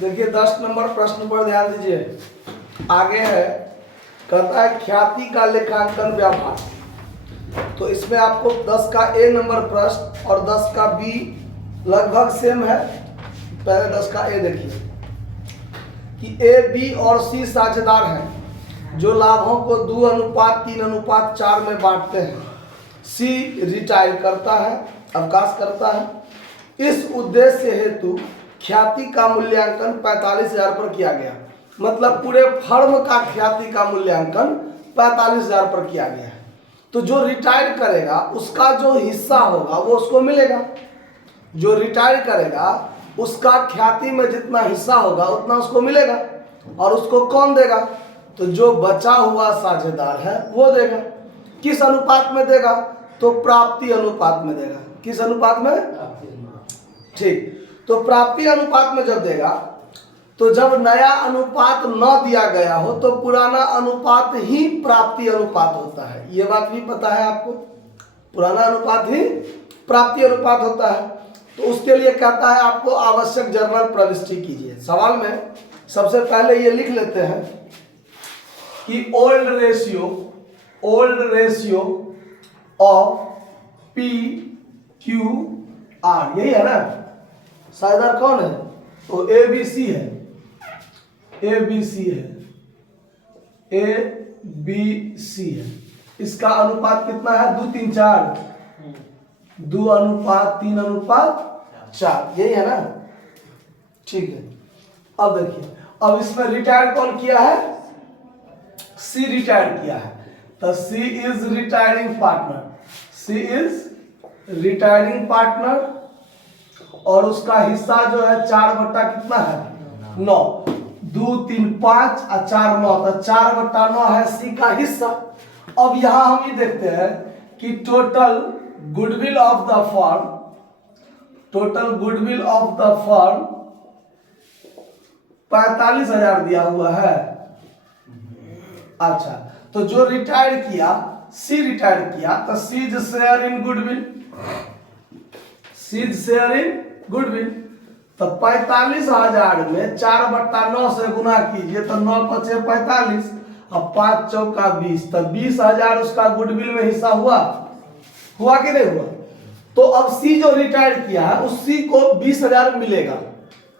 देखिए 10 नंबर प्रश्न पर ध्यान दीजिए। आगे है, कहता है ख्याति का लेखांकन व्यवहार। तो इसमें आपको 10 का ए नंबर प्रश्न और 10 का बी लगभग सेम है। पहले 10 का ए देखिए कि ए, बी और सी साझेदार हैं जो लाभों को 2:3:4 में बांटते हैं। सी रिटायर करता है, अवकाश करता है। इस उद्देश्य हेतु ख्याति का मूल्यांकन 45,000 पर किया गया। मतलब पूरे फर्म का ख्याति का मूल्यांकन 45,000 पर किया गया है। तो जो रिटायर करेगा उसका जो हिस्सा होगा वो उसको मिलेगा। जो रिटायर करेगा उसका ख्याति में जितना हिस्सा होगा उतना उसको मिलेगा। और उसको कौन देगा? तो जो बचा हुआ साझेदार है वो देगा। किस अनुपात में देगा? तो प्राप्ति अनुपात में देगा। किस अनुपात में? ठीक। तो प्राप्ति अनुपात में जब देगा तो जब नया अनुपात न दिया गया हो तो पुराना अनुपात ही प्राप्ति अनुपात होता है। ये बात भी पता है आपको। पुराना अनुपात ही प्राप्ति अनुपात होता है। तो उसके लिए कहता है आपको आवश्यक जर्नल प्रविष्टि कीजिए। सवाल में सबसे पहले ये लिख लेते हैं कि old ratio of P Q R, यही है ना। साझेदार कौन है? तो ए बी सी है। ए बी सी है। इसका अनुपात कितना है? 2:3:4, 2:3:4, यही है ना। ठीक है। अब देखिए, अब इसमें रिटायर कौन किया है? सी रिटायर किया है। तो सी इज रिटायरिंग पार्टनर। और उसका हिस्सा जो है 4 कितना है? 9। 2, 3, 5 और 4, 9। तो 4/9 है सी का हिस्सा। अब यहां हम ये देखते हैं कि total goodwill of the firm 45,000 दिया हुआ है। अच्छा, तो जो रिटायर किया, सी रिटायर किया, तो सीज शेयर इन गुडविल। तो 45,000 में 4/9 से गुना कीजिए तो 9 × 5 = 45 और 5 × 4 = 20। तो 20,000 उसका गुडविल में हिस्सा हुआ कि नहीं हुआ? तो अब सी जो रिटायर किया है उस सी को 20,000 मिलेगा।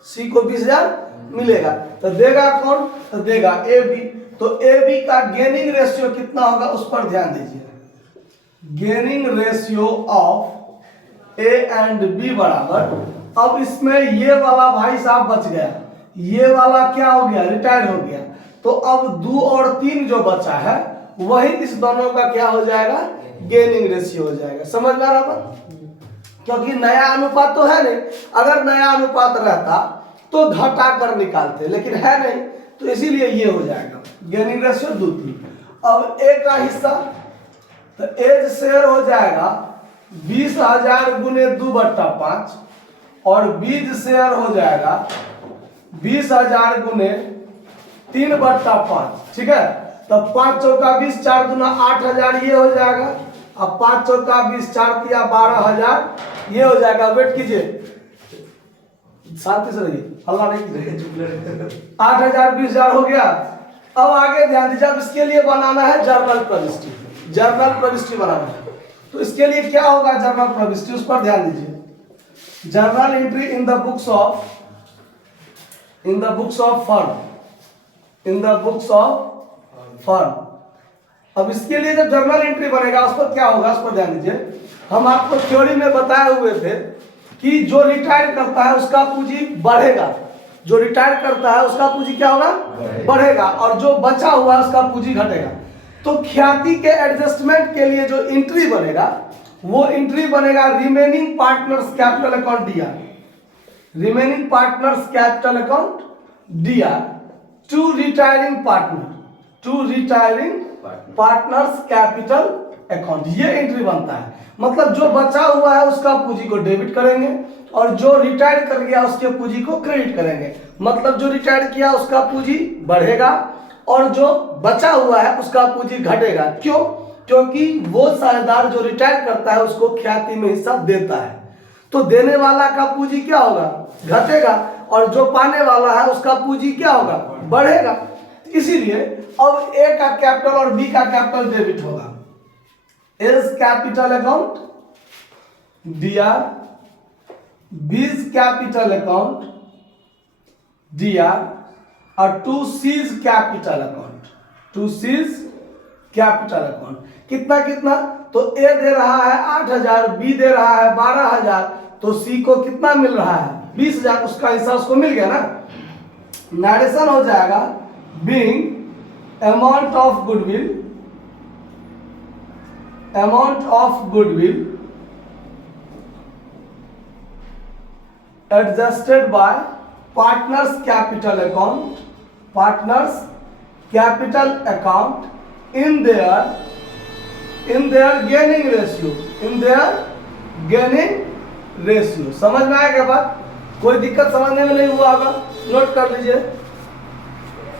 सी को 20,000 मिलेगा। तो देगा कौन? तो देगा ए बी। तो ए बी का गेनिंग रेशियो कितना होगा उस पर ध्यान दीजिए। Gaining ratio of A and B बराबर, अब इसमें ये वाला भाई साहब बच गया, ये वाला क्या हो गया? रिटायर हो गया। तो अब 2 और 3 जो बचा है वही इस दोनों का क्या हो जाएगा? गेनिंग रेशियो हो जाएगा। समझ में आ रहा बात? क्योंकि नया अनुपात तो है नहीं। अगर नया अनुपात रहता तो घटा कर निकालते, लेकिन है नहीं, तो इसीलिए ये हो जाएगा गेनिंग रेशियो 2, 3। अब ए का हिस्सा, तो एज शेयर हो जाएगा 20,000 गुने 2/5 और बीज शेयर हो जाएगा 20,000 गुने 3/5। ठीक है। तो 5 × 20, 4 × 8,000 ये हो जाएगा। अब 5 × 20, 4 × 3 = 12,000 ये हो जाएगा। वेट कीजिए, शांति से रहिए, हल्ला नहीं कीजिए। 8,000 20,000 हो गया। अब आगे ध्यान दीजिए। अब इसके लिए बनाना है जर्नल प्रविष्टि बनाना है। तो इसके लिए क्या होगा? जर्नल प्रविष्टि, उस पर ध्यान दीजिए। Journal entry in the books of firm. अब इसके लिए जब जर्नल एंट्री बनेगा उस पर क्या होगा, उस पर ध्यान दीजिए। हम आपको थ्योरी में बताए हुए थे कि जो रिटायर करता है उसका पूंजी बढ़ेगा। जो रिटायर करता है उसका पूंजी क्या होगा? बढ़ेगा। और जो बचा हुआ है उसका पूंजी घटेगा। तो ख्याति के एडजस्टमेंट के लिए जो एंट्री बनेगा वो एंट्री बनेगा remaining partners capital account DR to retiring partners capital account. ये एंट्री बनता है। मतलब जो बचा हुआ है उसका पूंजी को डेबिट करेंगे और जो रिटायर कर गया उसके पूंजी को क्रेडिट करेंगे। मतलब जो रिटायर किया उसका पूंजी बढ़ेगा और जो बचा हुआ है उसका पूंजी घटेगा। क्यों? क्योंकि वो साझेदार जो रिटायर करता है उसको ख्याति में हिस्सा देता है। तो देने वाला का पूंजी क्या होगा? घटेगा। और जो पाने वाला है उसका पूंजी क्या होगा, बढ़ेगा। इसीलिए अब ए का कैपिटल और बी का कैपिटल डेबिट होगा। A's capital account DR, B's capital account DR, और to C's capital account, to C's capital account. कितना कितना, तो ए दे रहा है 8,000, बी दे रहा है 12,000, तो सी को कितना मिल रहा है 20,000, उसका हिस्सा उसको मिल गया ना। नरेशन हो जाएगा being amount of goodwill, amount of goodwill adjusted bye partners capital account, partners capital account in their gaining ratio, in their gaining ratio. समझ में आया क्या बात? कोई दिक्कत समझने में नहीं हुआ होगा, नोट कर लीजिए।